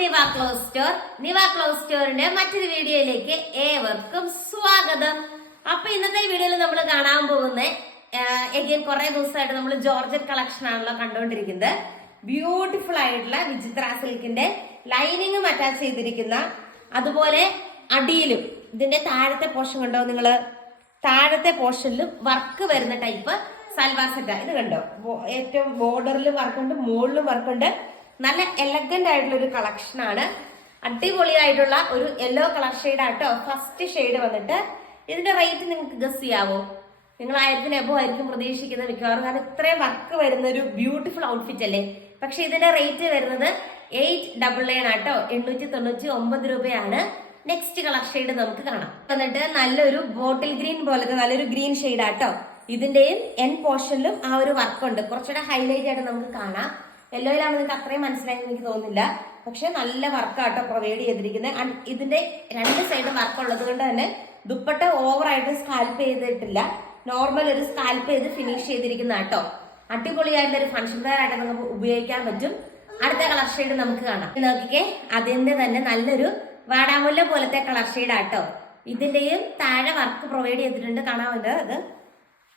Niva clothes store Niva clothes സ്റ്റോറിന്റെ മറ്റൊരു വീഡിയോയിലേക്ക് ഏവർക്കും സ്വാഗതം. അപ്പൊ ഇന്നത്തെ വീഡിയോയിൽ നമ്മൾ കാണാൻ പോകുന്ന എഗെയിൻ കുറെ ദിവസമായിട്ട് നമ്മൾ ജോർജറ്റ് കളക്ഷൻ ആണല്ലോ കണ്ടുകൊണ്ടിരിക്കുന്നത്. ബ്യൂട്ടിഫുൾ ആയിട്ടുള്ള വിചിത്ര സിൽക്കിന്റെ ലൈനിങ്ങും അറ്റാച്ച് ചെയ്തിരിക്കുന്ന അതുപോലെ അടിയിലും ഇതിന്റെ താഴത്തെ പോർഷൻ കണ്ടോ നിങ്ങൾ? താഴത്തെ പോർഷനിലും വർക്ക് വരുന്ന ടൈപ്പ് സൽവാർ സെറ്റാ ഇത് കണ്ടോ? ഏറ്റവും ബോർഡറിലും വർക്കുണ്ട് മുകളിലും വർക്കുണ്ട് നല്ല എലഗന്റ് ആയിട്ടുള്ള ഒരു കളക്ഷൻ ആണ്. അടിപൊളിയായിട്ടുള്ള ഒരു യെല്ലോ കളർ ഷെയ്ഡ് ആട്ടോ. ഫസ്റ്റ് ഷെയ്ഡ് വന്നിട്ട്. ഇതിന്റെ റേറ്റ് നിങ്ങൾക്ക് ഗസ് ചെയ്യാവോ? നിങ്ങൾ ആയിരത്തിന് എബോ ആയിരിക്കും പ്രതീക്ഷിക്കുന്നത്. മിക്കവാറും കാരണം ഇത്രയും വർക്ക് വരുന്ന ഒരു ബ്യൂട്ടിഫുൾ ഔട്ട്ഫിറ്റ് അല്ലേ? പക്ഷെ ഇതിന്റെ റേറ്റ് വരുന്നത് എയ്റ്റ് ഡബിൾ നയൻ ആട്ടോ. എണ്ണൂറ്റി തൊണ്ണൂറ്റി ഒമ്പത് രൂപയാണ്. നെക്സ്റ്റ് കളർ ഷെയ്ഡ് നമുക്ക് കാണാം. എന്നിട്ട് നല്ലൊരു ബോട്ടിൽ ഗ്രീൻ പോലത്തെ നല്ലൊരു ഗ്രീൻ ഷെയ്ഡ് ആട്ടോ. ഇതിന്റെയും എൻ പോർഷനിലും ആ ഒരു വർക്ക് ഉണ്ട്. കുറച്ചുകൂടെ ഹൈലൈറ്റ് ആയിട്ട് നമുക്ക് കാണാം. യെല്ലോയിലാണ് നിങ്ങൾക്ക് അത്രയും മനസ്സിലായെന്ന് എനിക്ക് തോന്നുന്നില്ല. പക്ഷെ നല്ല വർക്കാട്ടോ പ്രൊവൈഡ് ചെയ്തിരിക്കുന്നത് ആൻഡ് ഇതിന്റെ രണ്ട് സൈഡ് വർക്ക് ഉള്ളത് കൊണ്ട് തന്നെ ദുപ്പട്ട ഓവർ ആയിട്ട് സ്കാൽപ്പ് ചെയ്തിട്ടില്ല. നോർമൽ ഒരു സ്കാൽപ്പ് ചെയ്ത് ഫിനിഷ് ചെയ്തിരിക്കുന്ന കേട്ടോ അടിപൊളിയായിട്ടുള്ള ഒരു ഫംഗ്ഷൻ വെയർ ആയിട്ട് നമുക്ക് ഉപയോഗിക്കാൻ പറ്റും. അടുത്ത കളർ ഷെയ്ഡ് നമുക്ക് കാണാം. നോക്കിക്കേ. അതിന്റെ തന്നെ നല്ലൊരു വാടാമുല്ല പോലത്തെ കളർ ഷെയ്ഡ് ആട്ടോ. ഇതിന്റെയും താഴെ വർക്ക് പ്രൊവൈഡ് ചെയ്തിട്ടുണ്ട്. കാണാമല്ലോ അത്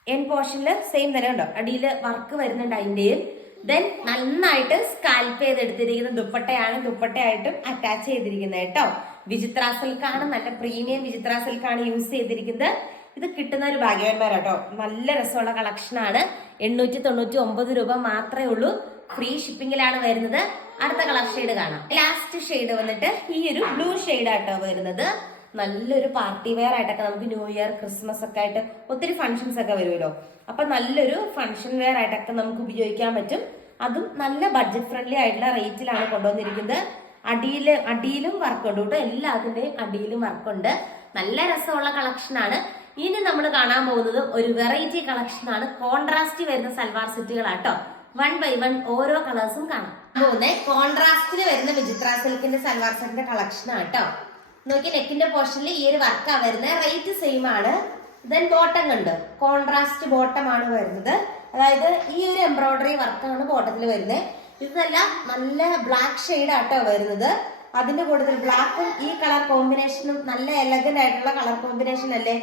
എൻ പോർഷനിൽ സെയിം തന്നെ ഉണ്ടോ അടിയിൽ വർക്ക് വരുന്നുണ്ട് അതിന്റെയും. ദെൻ നന്നായിട്ട് സ്കാൽപ്പ് ചെയ്തെടുത്തിരിക്കുന്ന ദുപ്പട്ടയാണ് ദുപ്പട്ടയായിട്ടും അറ്റാച്ച് ചെയ്തിരിക്കുന്നത് കേട്ടോ. വിചിത്ര സിൽക്കാണ് നല്ല പ്രീമിയം വിചിത്ര സിൽക്കാണ് യൂസ് ചെയ്തിരിക്കുന്നത്. ഇത് കിട്ടുന്ന ഒരു ഭാഗ്യവാന്മാരാട്ടോ. നല്ല രസമുള്ള കളക്ഷൻ ആണ്. എണ്ണൂറ്റി തൊണ്ണൂറ്റി ഒമ്പത് രൂപ മാത്രമേ ഉള്ളൂ. ഫ്രീ ഷിപ്പിംഗിലാണ് വരുന്നത്. അടുത്ത കളർ ഷെയ്ഡ് കാണാം. ലാസ്റ്റ് ഷെയ്ഡ് വന്നിട്ട് ഈ ഒരു ബ്ലൂ ഷെയ്ഡ് ആട്ടോ വരുന്നത്. നല്ലൊരു പാർട്ടി വെയർ ആയിട്ടൊക്കെ നമുക്ക് ന്യൂ ഇയർ ക്രിസ്മസ് ഒക്കെ ആയിട്ട് ഒത്തിരി ഫംഗ്ഷൻസ് ഒക്കെ വരുമല്ലോ. അപ്പൊ നല്ലൊരു ഫംഗ്ഷൻ വെയർ ആയിട്ടൊക്കെ നമുക്ക് ഉപയോഗിക്കാൻ പറ്റും. അതും നല്ല ബഡ്ജറ്റ് ഫ്രണ്ട്ലി ആയിട്ടുള്ള റേറ്റിലാണ് കൊണ്ടുവന്നിരിക്കുന്നത്. അടിയിൽ അടിയിലും വർക്കുണ്ട് കേട്ടോ. എല്ലാത്തിന്റെയും അടിയിലും വർക്കുണ്ട് നല്ല രസമുള്ള കളക്ഷൻ ആണ്. ഇനി നമ്മൾ കാണാൻ പോകുന്നത് ഒരു വെറൈറ്റി കളക്ഷൻ ആണ്. കോൺട്രാസ്റ്റ് വരുന്ന സൽവാർ സെറ്റുകളാട്ടോ വൺ ബൈ വൺ ഓരോ കളേഴ്സും കാണാം. പോകുന്നത് കോൺട്രാസ്റ്റിൽ വരുന്ന വിചിത്ര സിൽക്കിന്റെ സൽവാർ സെറ്റിന്റെ കളക്ഷൻ ആട്ടോ. നോക്കി നെക്കിന്റെ പോർഷനിൽ ഈ ഒരു വർക്കാണ് വരുന്നത് റേറ്റ് സെയിം ആണ്. ദെൻ ബോട്ടം കണ്ട് കോൺട്രാസ്റ്റ് ബോട്ടം ആണ് വരുന്നത്. അതായത് ഈ ഒരു എംബ്രോയിഡറി വർക്കാണ് ബോട്ടത്തിൽ വരുന്നത് ഇതല്ല നല്ല ബ്ലാക്ക് ഷെയ്ഡ് ആട്ടോ വരുന്നത്. അതിന്റെ കൂടുതൽ ബ്ലാക്കും ഈ കളർ കോമ്പിനേഷനും നല്ല എലഗന്റ് ആയിട്ടുള്ള കളർ കോമ്പിനേഷൻ അല്ലേ?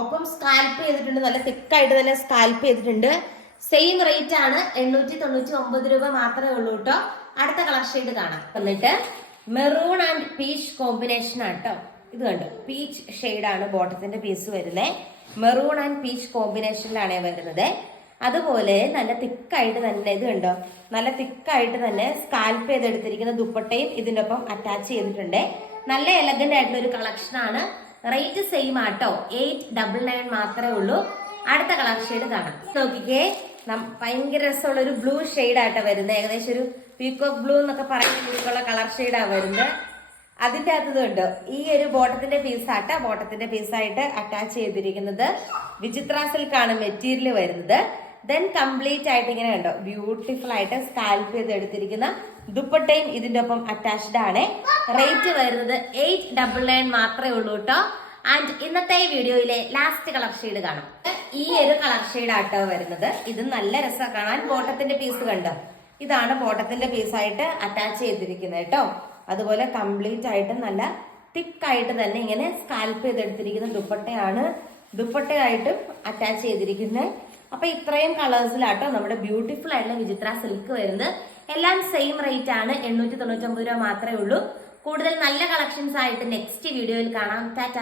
ഒപ്പം സ്കാൽപ്പ് ചെയ്തിട്ടുണ്ട്. നല്ല തിക്കായിട്ട് തന്നെ സ്കാൽപ്പ് ചെയ്തിട്ടുണ്ട്. സെയിം റേറ്റ് ആണ്. എണ്ണൂറ്റി തൊണ്ണൂറ്റി ഒമ്പത് രൂപ മാത്രമേ ഉള്ളൂ കേട്ടോ അടുത്ത കളർ ഷെയ്ഡ് കാണാം. എന്നിട്ട് മെറൂൺ ആൻഡ് പീച്ച് കോമ്പിനേഷൻ ആണ് ആട്ടോ ഇത് കണ്ടു? പീച്ച് ഷെയ്ഡാണ് ബോട്ടത്തിന്റെ പീസ് വരുന്നത് മെറൂൺ ആൻഡ് പീച്ച് കോമ്പിനേഷനിലാണ് വരുന്നത്. അതുപോലെ നല്ല തിക്കായിട്ട് തന്നെ ഇത് കണ്ടോ? നല്ല തിക്കായിട്ട് തന്നെ സ്കാൽപ്പ് ചെയ്തെടുത്തിരിക്കുന്ന ദുപ്പട്ടയും ഇതിന്റെ ഒപ്പം അറ്റാച്ച് ചെയ്തിട്ടുണ്ട്. നല്ല എലഗന്റ് ആയിട്ടുള്ള ഒരു കളക്ഷൻ ആണ്. റേറ്റ് സെയിം ആട്ടോ എയ്റ്റ് ഡബിൾ നയൻ മാത്രമേ ഉള്ളൂ. അടുത്ത കളക്ഷൻ കാണാം. നോക്കിക്കേ. ഭയങ്കര രസമുള്ള ഒരു ബ്ലൂ ഷെയ്ഡ് ആട്ടോ വരുന്നത് ഏകദേശം ഒരു പീക്കോക്ക് ബ്ലൂ എന്നൊക്കെ പറയുന്ന കളർ ഷെയ്ഡാ വരുന്നത് അതിന്റെ അകത്ത് ഉണ്ട്. ഈ ഒരു ബോട്ടത്തിന്റെ പീസാട്ട ബോട്ടത്തിന്റെ പീസായിട്ട് അറ്റാച്ച് ചെയ്തിരിക്കുന്നത് വിചിത്ര സിൽക്കാണ് മെറ്റീരിയൽ വരുന്നത്. ദെൻ കംപ്ലീറ്റ് ആയിട്ട് ഇങ്ങനെ ഉണ്ടോ ബ്യൂട്ടിഫുൾ ആയിട്ട് സ്കാൽപ്പ് ചെയ്ത് എടുത്തിരിക്കുന്ന ദുപ്പട്ടയും ഇതിന്റെ ഒപ്പം അറ്റാച്ച്ഡ് ആണ്. റേറ്റ് വരുന്നത് എയ്റ്റ് ഡബിൾ നയൻ മാത്രമേ ഉള്ളൂ കേട്ടോ ആൻഡ് ഇന്നത്തെ വീഡിയോയിലെ ലാസ്റ്റ് കളർ ഷെയ്ഡ് കാണാം. ഈ ഒരു കളർ ഷെയ്ഡ് ആട്ടോ വരുന്നത്. ഇത് നല്ല രസമാണ്. കാണാൻ ബോട്ടത്തിന്റെ പീസ് കണ്ടോ? ഇതാണ് ബോട്ടത്തിന്റെ പീസായിട്ട് അറ്റാച്ച് ചെയ്തിരിക്കുന്നത് കേട്ടോ. അതുപോലെ കംപ്ലീറ്റ് ആയിട്ട് നല്ല തിക്കായിട്ട് തന്നെ ഇങ്ങനെ സ്കാൽപ്പ് ചെയ്തെടുത്തിരിക്കുന്ന ദുപ്പട്ടയാണ് ദുപ്പട്ടയായിട്ടും അറ്റാച്ച് ചെയ്തിരിക്കുന്നത്. അപ്പൊ ഇത്രയും കളേഴ്സിലാട്ടോ നമ്മുടെ ബ്യൂട്ടിഫുൾ ആയിട്ടുള്ള വിചിത്ര സിൽക്ക് വരുന്നത്. എല്ലാം സെയിം റേറ്റ് ആണ്. എണ്ണൂറ്റി തൊണ്ണൂറ്റി ഒമ്പത് രൂപ മാത്രമേ ഉള്ളൂ. കൂടുതൽ നല്ല കളക്ഷൻസ് ആയിട്ട് നെക്സ്റ്റ് വീഡിയോയിൽ കാണാം. ടാറ്റ